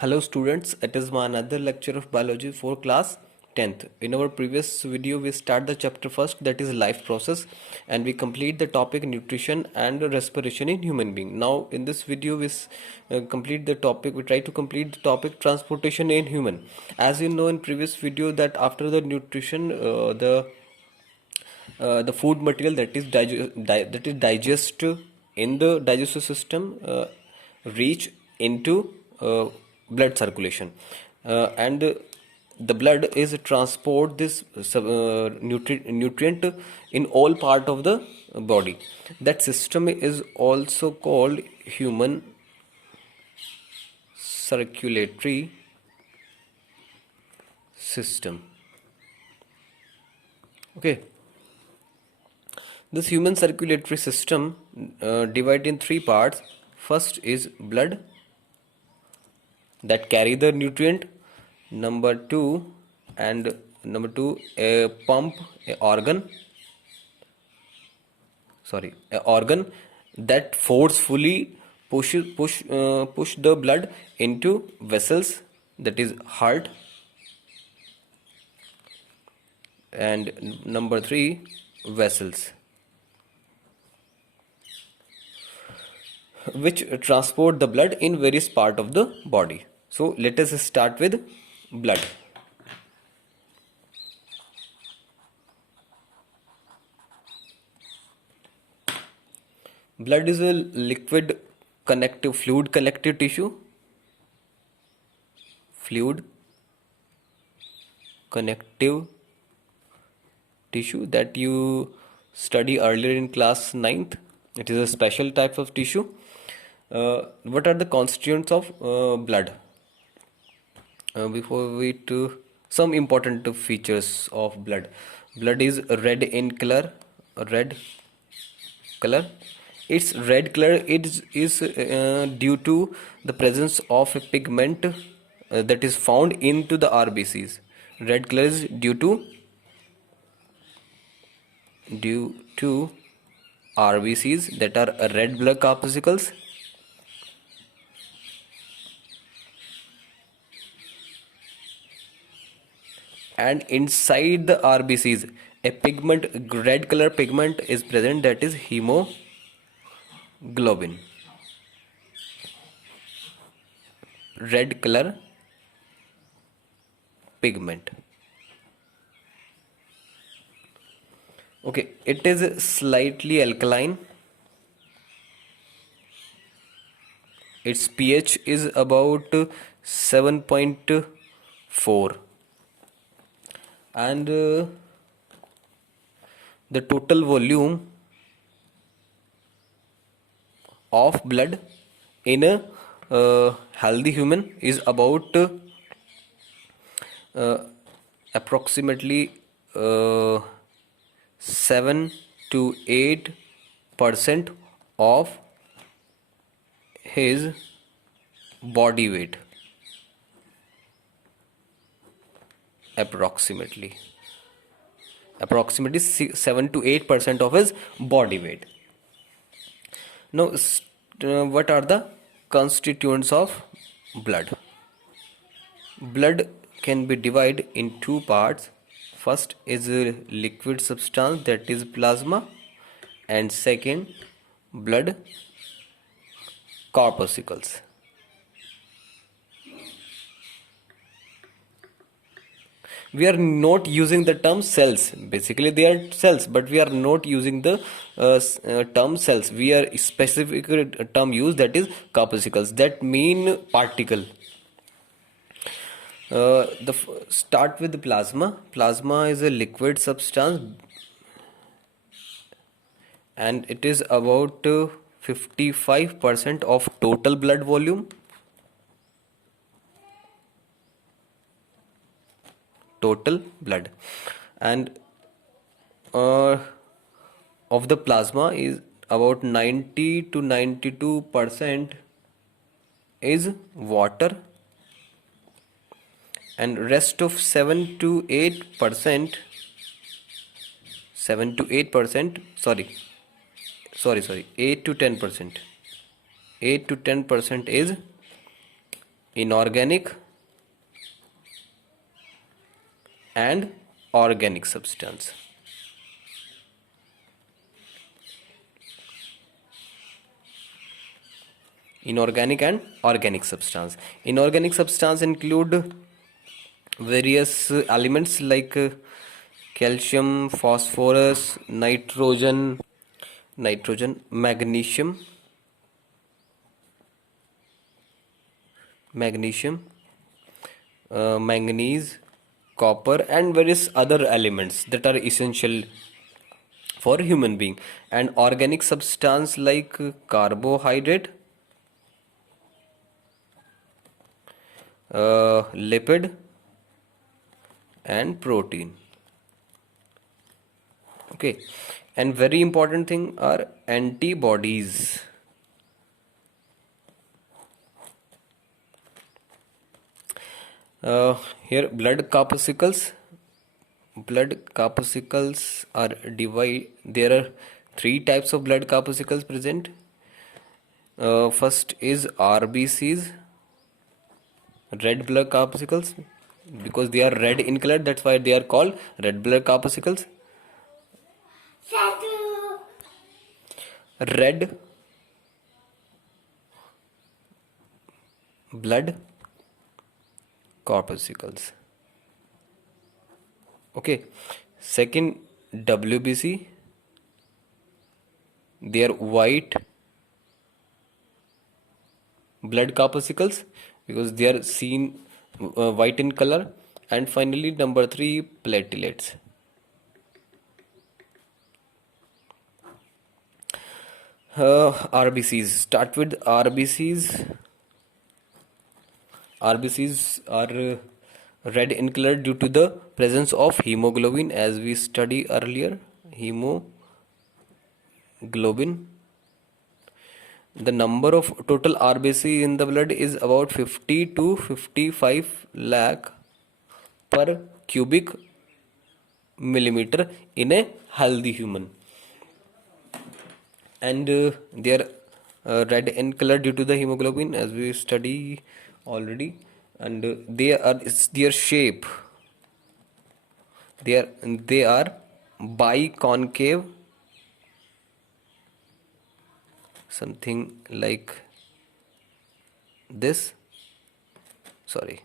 Hello students, it is my another lecture of biology for class 10th. In our previous video we start the chapter first, that is life process, and we complete the topic nutrition and respiration in human being. Now in this video we try to complete the topic transportation in human. As you know in previous video that after the nutrition the food material that is digest in the digestive system reach into blood circulation, and the blood is transport this nutrient in all part of the body. That system is also called human circulatory system. Okay. This human circulatory system divided in three parts. First is blood that carry the nutrient. Number two, a pump, a organ that forcefully push the blood into vessels, that is heart. And number three, vessels, which transport the blood in various part of the body. So let us start with blood. Blood is a liquid connective tissue. Fluid connective tissue that you study earlier in class 9th. It is a special type of tissue. What are the constituents of blood? Before we to some important features of blood. Blood is red in color. Red color. Its red color is due to the presence of a pigment that is found into the RBCs. Red color is due to RBCs, that are red blood corpuscles. And inside the RBCs a red color pigment is present, that is hemoglobin. Red color pigment. Okay, it is slightly alkaline. Its pH is about 7.4, and the total volume of blood in a healthy human is about approximately 7 to 8% of his body weight. Approximately 7 to 8% of his body weight. Now, what are the constituents of blood? Blood can be divided in two parts. First is a liquid substance, that is plasma, and second, blood corpuscles. We are not using the term cells. Basically they are cells, but we are not using the term cells. We are specific term used, that is corpuscles, that mean particle. Start with the plasma. Plasma is a liquid substance, and it is about 55% of total blood volume. Total blood, and of the plasma is about 90 to 92% is water, and rest of 7 to 8% 8 to 10% is inorganic and organic substance. Inorganic and organic substance. Inorganic substance include various elements like calcium, phosphorus, magnesium, manganese, copper, and various other elements that are essential for human being. And organic substance like carbohydrate, lipid, and protein. Okay, and very important thing are antibodies. Here blood corpuscles are divide. There are three types of blood corpuscles present. First is RBCs, red blood corpuscles, because they are red in color, that's why they are called red blood corpuscles. Red blood corpuscles. Okay, second, WBC, they are white blood corpuscles because they are seen white in color. And finally, number 3, platelets. RBCs, start with RBCs. RBCs are red in color due to the presence of hemoglobin, as we studied earlier. Hemoglobin. The number of total RBC in the blood is about 50 to 55 lakh per cubic millimeter in a healthy human. And they are red in color due to the hemoglobin, as we study already. And it's their shape. They are biconcave, something like this. Sorry,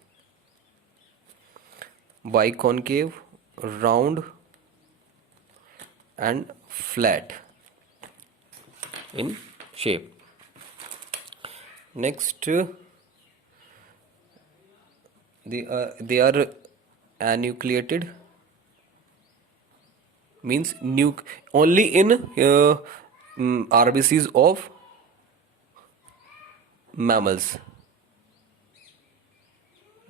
biconcave, round, and flat in shape. Next, they are anucleated, means only in RBCs of mammals.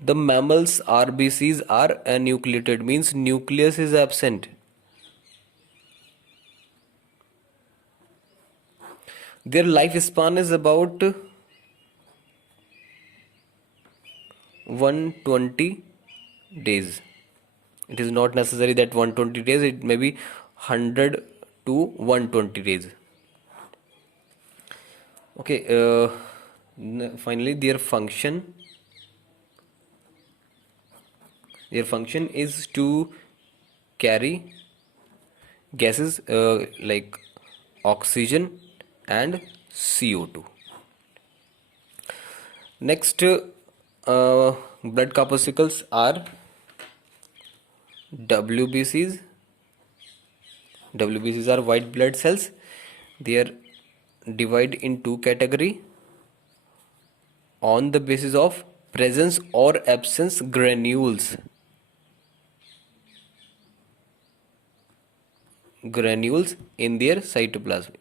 The mammals RBCs are anucleated, means nucleus is absent. Their lifespan is about 120 days. It is not necessary that 120 days, it may be 100 to 120 days. Okay, finally, their function is to carry gases like oxygen and CO2. Next, blood corpuscles are WBCs. WBCs are white blood cells. They are divided in two categories on the basis of presence or absence granules. Granules in their cytoplasm.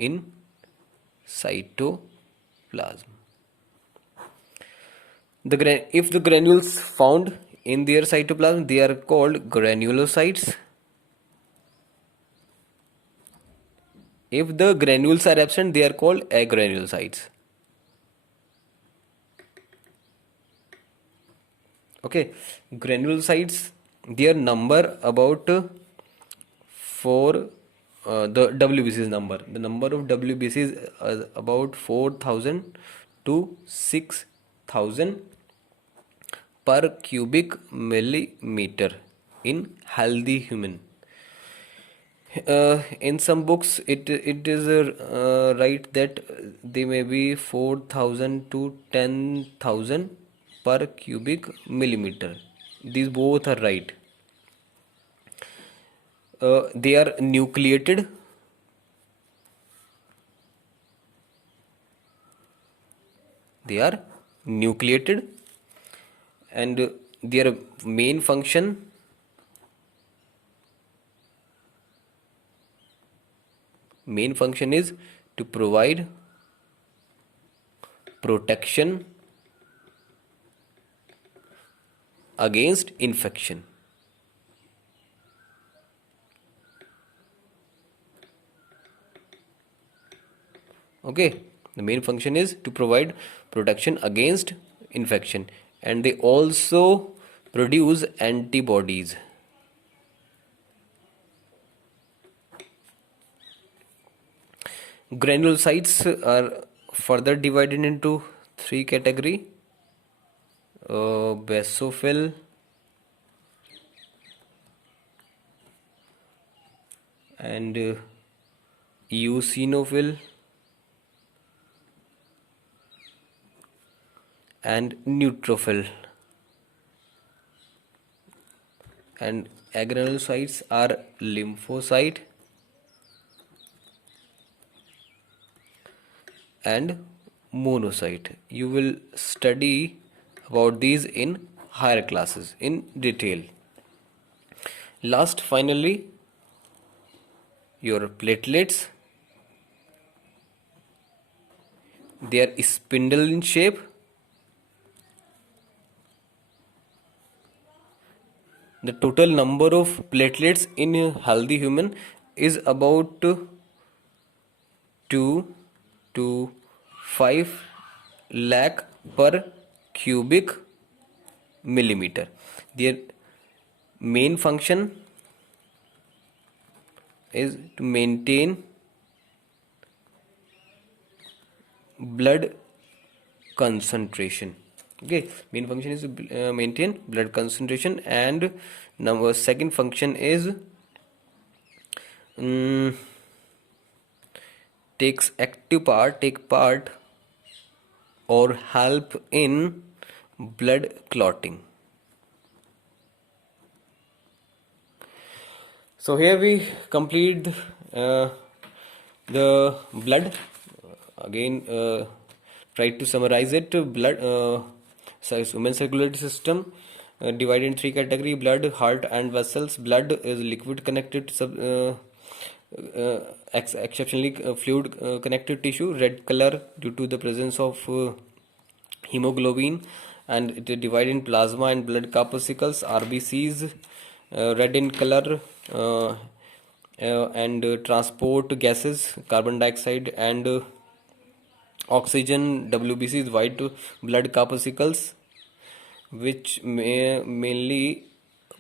If the granules found in their cytoplasm, they are called granulocytes. If the granules are absent, they are called agranulocytes. Okay, granulocytes, their number about 4. The WBC's number. The number of WBCs is about 4,000 to 6,000 per cubic millimeter in healthy human. In some books, it is right that they may be 4,000 to 10,000 per cubic millimeter. These both are right. They are nucleated. They are nucleated, and their main function is to provide protection against infection. Okay, the main function is to provide protection against infection, and they also produce antibodies. Granulocytes are further divided into three categories: basophil, and eosinophil, and neutrophil. And agranulocytes are lymphocyte and monocyte. You will study about these in higher classes in detail. Last, finally, your platelets. They are spindle in shape. The total number of platelets in a healthy human is about 2 to 5 lakh per cubic millimeter. Their main function is to maintain blood concentration. Okay, main function is to maintain blood concentration, and second function is take part or help in blood clotting. So here we complete the blood. Again, try to summarize it. Blood, human circulatory system divided in three categories: blood, heart, and vessels. Blood is liquid connected exceptionally fluid connective tissue, red color due to the presence of hemoglobin, and it is divided in plasma and blood corpuscles, RBCs, red in color, and transport gases, carbon dioxide and oxygen. WBC is white blood corpuscles, which may mainly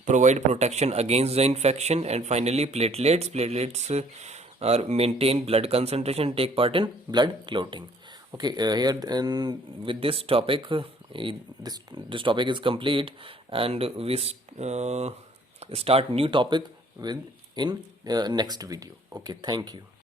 provide protection against the infection. And finally, platelets are maintain blood concentration, take part in blood clotting. Okay, here and with this topic, this topic is complete, and we start new topic with in next video. Okay, thank you.